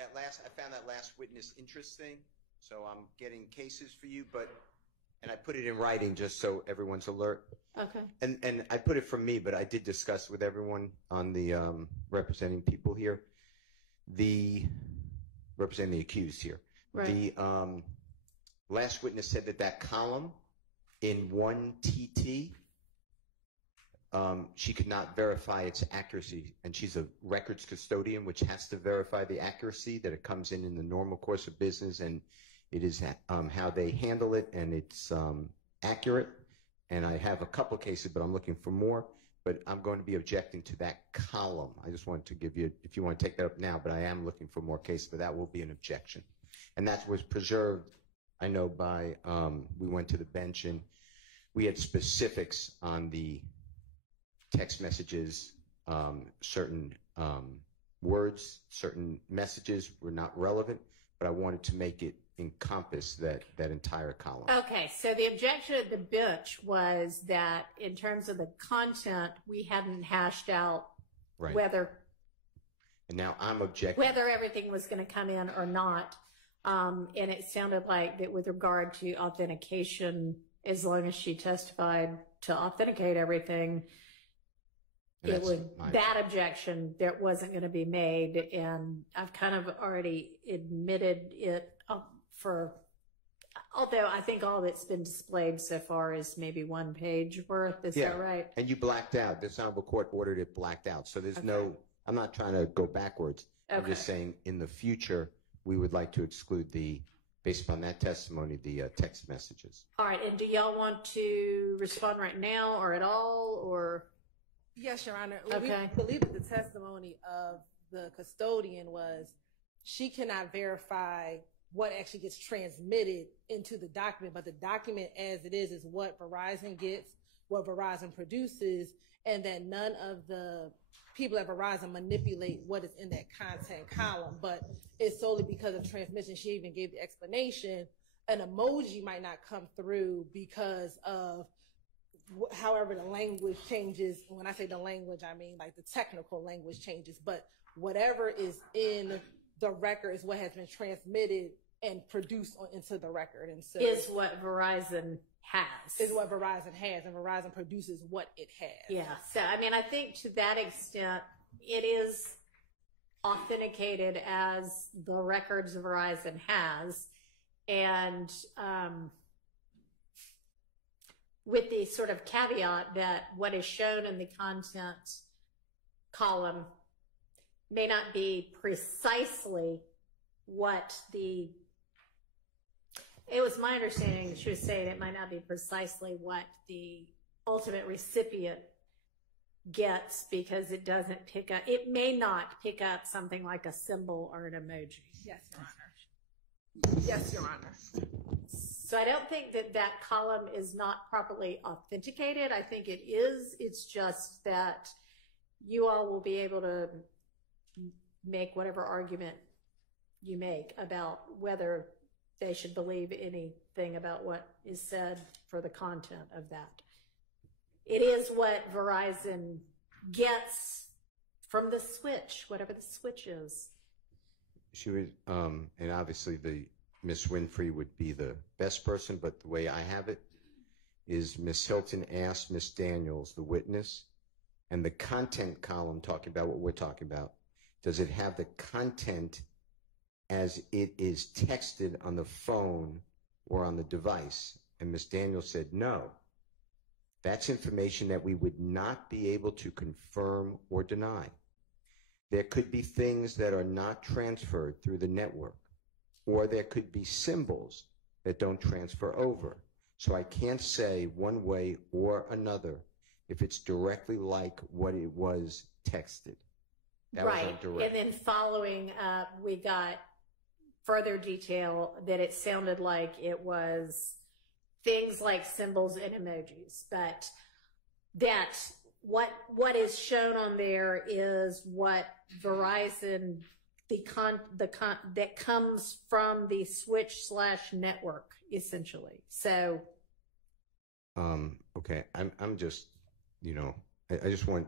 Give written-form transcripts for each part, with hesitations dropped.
I found that last witness interesting, so I'm getting cases for you, and I put it in writing just so everyone's alert. Okay. And I put it from me, but I did discuss with everyone on the representing people here, representing the accused here. Right. The last witness said that column in 1TT, she could not verify its accuracy, and she's a records custodian, which has to verify the accuracy, that it comes in the normal course of business, and it is how they handle it, and it's accurate. And I have a couple cases, but I'm looking for more. But I'm going to be objecting to that column. I just wanted to give you, if you want to take that up now, but I am looking for more cases, but that will be an objection. And that was preserved, I know, by, we went to the bench and we had specifics on the text messages, certain words, certain messages were not relevant, but I wanted to make it encompass that entire column. Okay, so the objection at the bench was that in terms of the content, we hadn't hashed out whether. And now I'm objecting. Whether everything was going to come in or not. And it sounded like that with regard to authentication, as long as she testified to authenticate everything, that objection that wasn't going to be made. And I've kind of already admitted it although I think all that's been displayed so far is maybe 1 page worth. Is that right? And you blacked out. This honorable court ordered it blacked out. So there's I'm not trying to go backwards. I'm just saying in the future, we would like to exclude based upon that testimony, the text messages. All right. And do y'all want to respond right now or at all, or? Yes, Your Honor. Okay. We believe that the testimony of the custodian was she cannot verify what actually gets transmitted into the document, but the document as it is what Verizon gets, what Verizon produces, and that none of the people at Verizon manipulate what is in that content column, but it's solely because of transmission. She even gave the explanation. An emoji might not come through because of however the language changes. When I say the language, I mean like the technical language changes, but whatever is in the record is what has been transmitted and produced into the record. And so is what Verizon has. Is what Verizon has, and Verizon produces what it has. Yeah. So, I mean, I think to that extent, it is authenticated as the records Verizon has. And with the sort of caveat that what is shown in the content column may not be precisely what it was my understanding she was saying it might not be precisely what the ultimate recipient gets because it doesn't pick up, it may not pick up something like a symbol or an emoji. Yes, Your Honor. Yes, Your Honor. So I don't think that column is not properly authenticated. I think it is. It's just that you all will be able to make whatever argument you make about whether they should believe anything about what is said for the content of that. It is what Verizon gets from the switch, whatever the switch is. She would, and obviously Miss Winfrey would be the best person, but the way I have it is Miss Hylton asked Miss Daniels, the witness, and the content column talking about what we're talking about, does it have the content as it is texted on the phone or on the device? And Miss Daniels said, no. That's information that we would not be able to confirm or deny. There could be things that are not transferred through the network, or there could be symbols that don't transfer over. So I can't say one way or another if it's directly like what it was texted. That right. And then following up, we got further detail that it sounded like it was things like symbols and emojis, but that what is shown on there is what Verizon, that comes from the switch/network, essentially. So. Okay, I'm just, I just want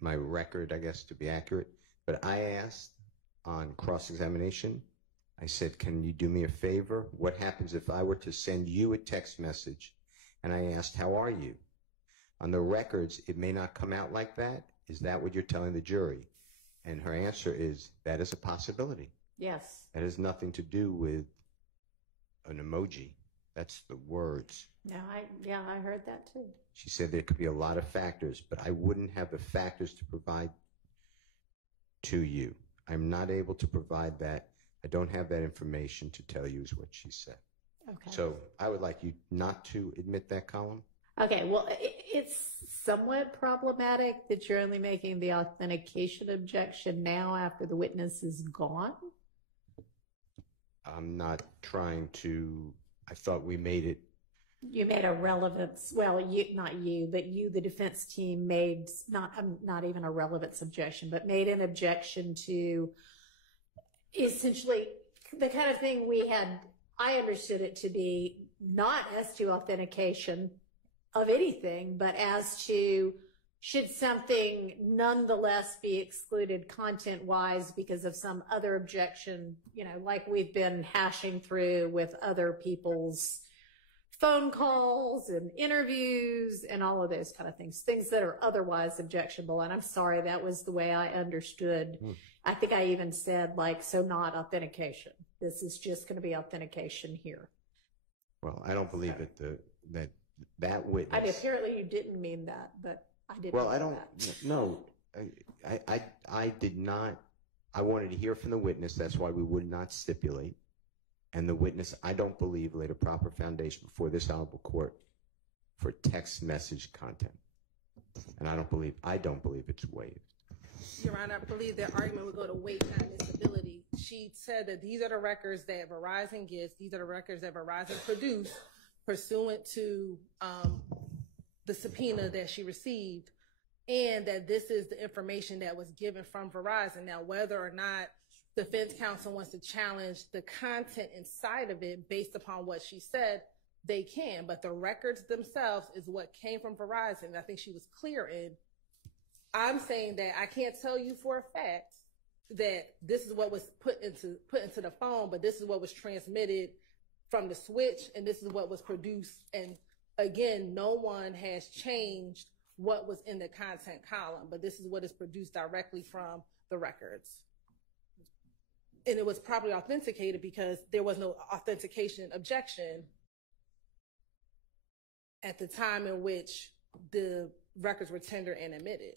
my record, I guess, to be accurate. But I asked on cross-examination. I said, can you do me a favor? What happens if I were to send you a text message and I asked, how are you? On the records, it may not come out like that. Is that what you're telling the jury? And her answer is, that is a possibility. Yes. That has nothing to do with an emoji. That's the words. No, I heard that too. She said there could be a lot of factors, but I wouldn't have the factors to provide to you. I'm not able to provide that. I don't have that information to tell you, is what she said. Okay. So I would like you not to admit that column. Okay, well, it's somewhat problematic that you're only making the authentication objection now after the witness is gone. I'm not trying to, I thought we made it. You made a relevance, well, not you, but you, the defense team, made not even a relevance objection, but made an objection to essentially the kind of thing we had. I understood it to be not as to authentication of anything, but as to should something nonetheless be excluded content-wise because of some other objection, like we've been hashing through with other people's phone calls and interviews and all of those kind of things that are otherwise objectionable. And I'm sorry, that was the way I understood. I think I even said so not authentication. This is just going to be authentication here. Well, I don't believe that witness. I mean, apparently you didn't mean that, but I didn't. Well, I don't. No, I did not. I wanted to hear from the witness. That's why we would not stipulate. And the witness, I don't believe, laid a proper foundation before this honorable court for text message content. And I don't believe it's waived. Your Honor, I believe that argument would go to weight and admissibility. She said that these are the records that Verizon gets. These are the records that Verizon produced pursuant to the subpoena that she received, and that this is the information that was given from Verizon. Now, whether or not defense counsel wants to challenge the content inside of it based upon what she said, they can, but the records themselves is what came from Verizon. And I think she was clear in. I'm saying that I can't tell you for a fact that this is what was put into the phone, but this is what was transmitted from the switch, and this is what was produced. And again, no one has changed what was in the content column, but this is what is produced directly from the records. And it was properly authenticated because there was no authentication objection at the time in which the records were tendered and admitted.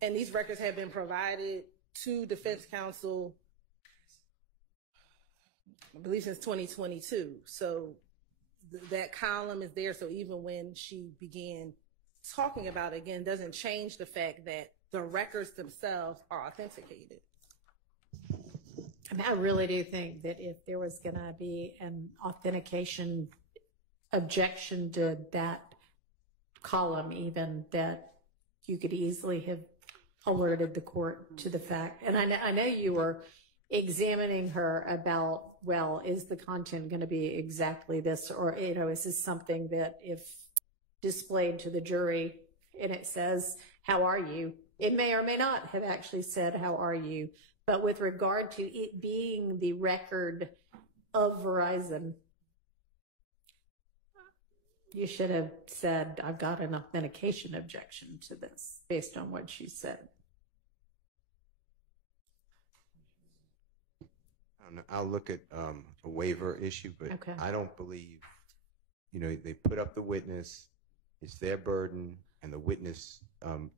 And these records have been provided to defense counsel, I believe, since 2022. So that column is there. So even when she began talking about it again, doesn't change the fact that the records themselves are authenticated. I mean, I really do think that if there was going to be an authentication objection to that column, even, that you could easily have alerted the court to the fact. And I know you were examining her about, well, is the content going to be exactly this, or, is this something that if displayed to the jury and it says, how are you? It may or may not have actually said, how are you? But with regard to it being the record of Verizon, you should have said, I've got an authentication objection to this based on what she said. I don't know. I'll look at a waiver issue, but okay. I don't believe, they put up the witness, it's their burden, and the witness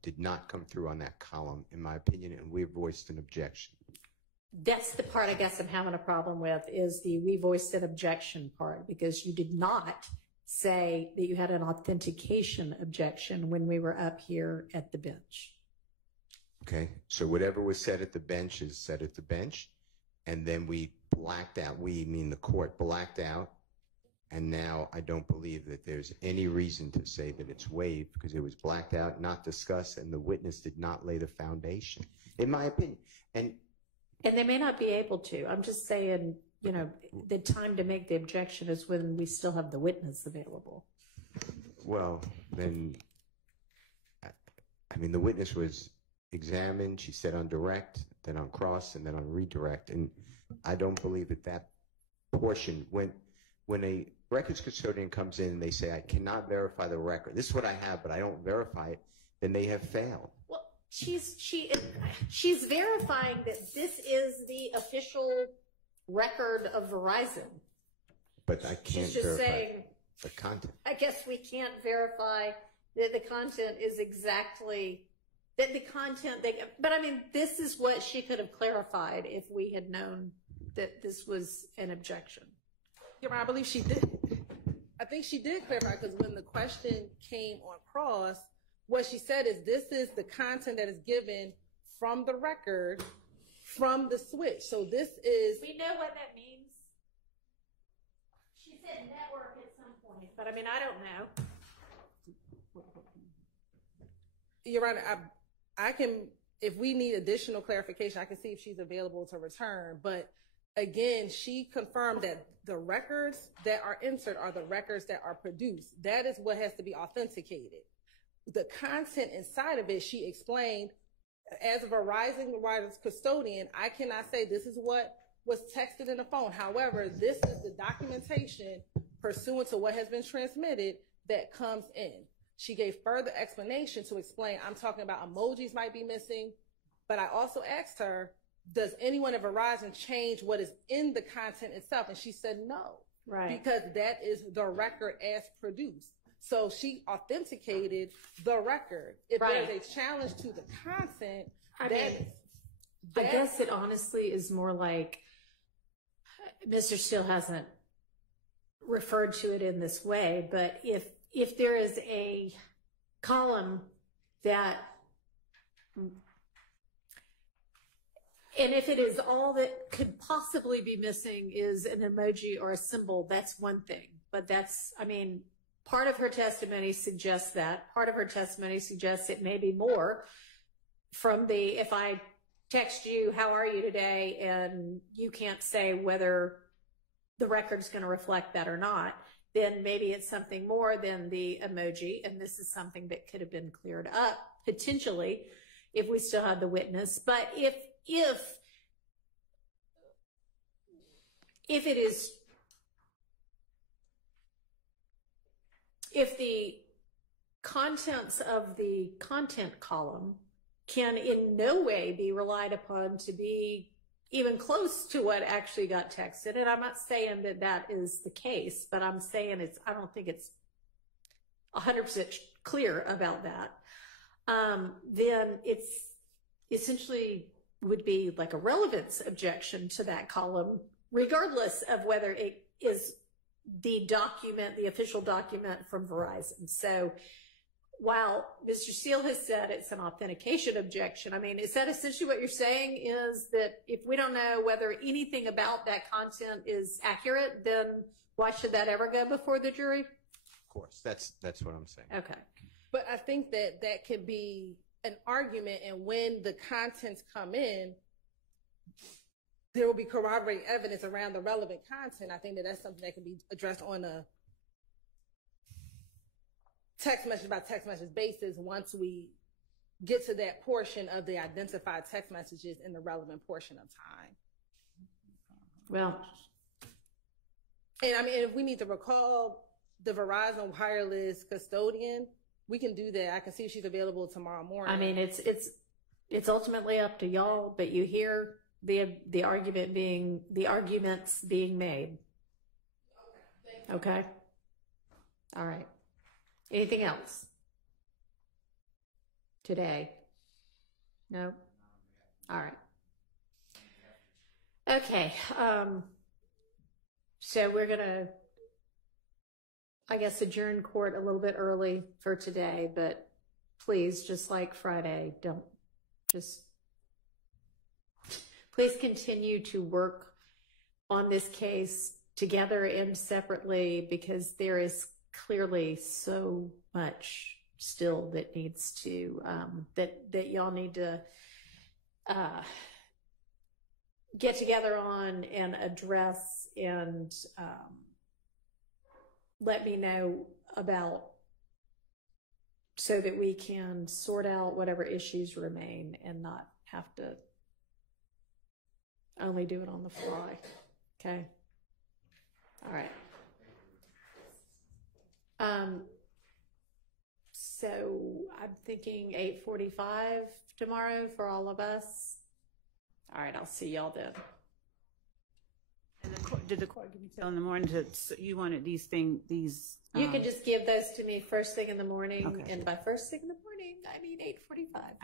did not come through on that column, in my opinion, and we voiced an objection. That's the part I guess I'm having a problem with, is the we voiced an objection part, because you did not say that you had an authentication objection when we were up here at the bench. Okay, so whatever was said at the bench is said at the bench, and then we blacked out, we mean the court blacked out, and now I don't believe that there's any reason to say that it's waived, because it was blacked out, not discussed, and the witness did not lay the foundation, in my opinion. And they may not be able to. I'm just saying, the time to make the objection is when we still have the witness available. Well, then, I mean, the witness was examined. She said on direct, then on cross, and then on redirect. And I don't believe that portion, when a records custodian comes in and they say, I cannot verify the record, this is what I have, but I don't verify it, then they have failed. Well, she's verifying that this is the official record of Verizon. But I can't She's just verify saying, the content. I guess we can't verify that the content is exactly that the content but I mean, this is what she could have clarified if we had known that this was an objection. Yeah, I believe she did. I think she did clarify, because when the question came on cross, what she said is, this is the content that is given from the record from the switch. So this is. We know what that means. She said network at some point, but I mean, I don't know. Your Honor, I can, if we need additional clarification, I can see if she's available to return. But again, she confirmed that the records that are entered are the records that are produced. That is what has to be authenticated. The content inside of it, she explained, as a Verizon wireless custodian, I cannot say this is what was texted in the phone. However, this is the documentation pursuant to what has been transmitted that comes in. She gave further explanation to explain, I'm talking about emojis might be missing, but I also asked her, does anyone at Verizon change what is in the content itself? And she said no, right? Because that is the record as produced. So she authenticated the record. If right. there's a challenge to the content, I guess it honestly is more like Mr. Steele hasn't referred to it in this way, but if there is a column that, and if it is all that could possibly be missing is an emoji or a symbol, that's one thing. But that's, I mean, part of her testimony suggests that. Part of her testimony suggests it may be more from the, if I text you, how are you today, and you can't say whether the record's going to reflect that or not, then maybe it's something more than the emoji, and this is something that could have been cleared up, potentially, if we still had the witness. But if it is, if the contents of the content column can in no way be relied upon to be even close to what actually got texted, and I'm not saying that that is the case, but I'm saying I don't think it's 100% clear about that, then it's essentially would be like a relevance objection to that column, regardless of whether it is the document, the official document from Verizon. So while Mr. Steele has said it's an authentication objection, I mean, is that essentially what you're saying, is that if we don't know whether anything about that content is accurate, then why should that ever go before the jury? Of course, that's what I'm saying. Okay. But I think that could be an argument, and when the contents come in, there will be corroborating evidence around the relevant content. I think that's something that can be addressed on a text message by text message basis once we get to that portion of the identified text messages in the relevant portion of time. Well, and I mean, if we need to recall the Verizon wireless custodian, we can do that. I can see if she's available tomorrow morning. I mean, it's ultimately up to y'all, but you hear the arguments being made. Okay. All right. Anything else today? No. All right. Okay. So we're gonna, I guess, adjourn court a little bit early for today, but please, just like Friday, please continue to work on this case together and separately, because there is clearly so much still that needs to, that y'all need to get together on and address, and let me know about so that we can sort out whatever issues remain and not have to only do it on the fly. Okay. All right. So I'm thinking 8:45 tomorrow for all of us. All right, I'll see y'all then. And did the court give you till in the morning so you wanted these things, You can just give those to me first thing in the morning, Okay. and by first thing in the morning, I mean 8:45.